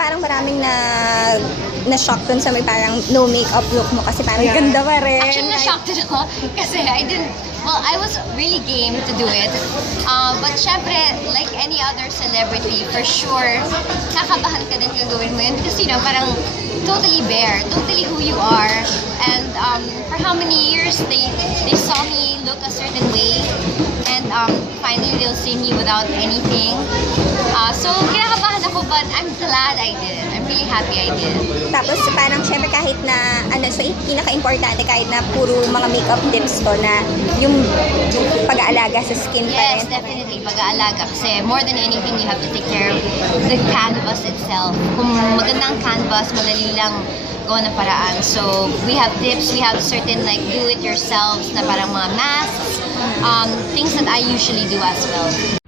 parang maraming na-shock dun sa may parang no makeup look mo kasi parang ganda pa rin. Actually, na-shocked din ako kasi I was really game to do it. But syempre, like any other celebrity, for sure, kakabahan ka din gagawin mo yun because, parang totally bare, totally who you are. And for how many years they saw me look a certain way and finally they'll see me without anything. So, kinakabahan ako but I'm glad I did it. I'm really happy I did it. Tapos parang syempre kahit na, so pinaka-importante kahit na puro mga makeup tips to na yung pag-aalaga sa skin pa rin. Yes, definitely. Pag-aalaga. Kasi more than anything, you have to take care of the canvas itself. Kung magandang canvas, madali lang gawa ng paraan. So, we have tips, we have certain like do-it-yourselves na parang mga masks, things that I usually do as well.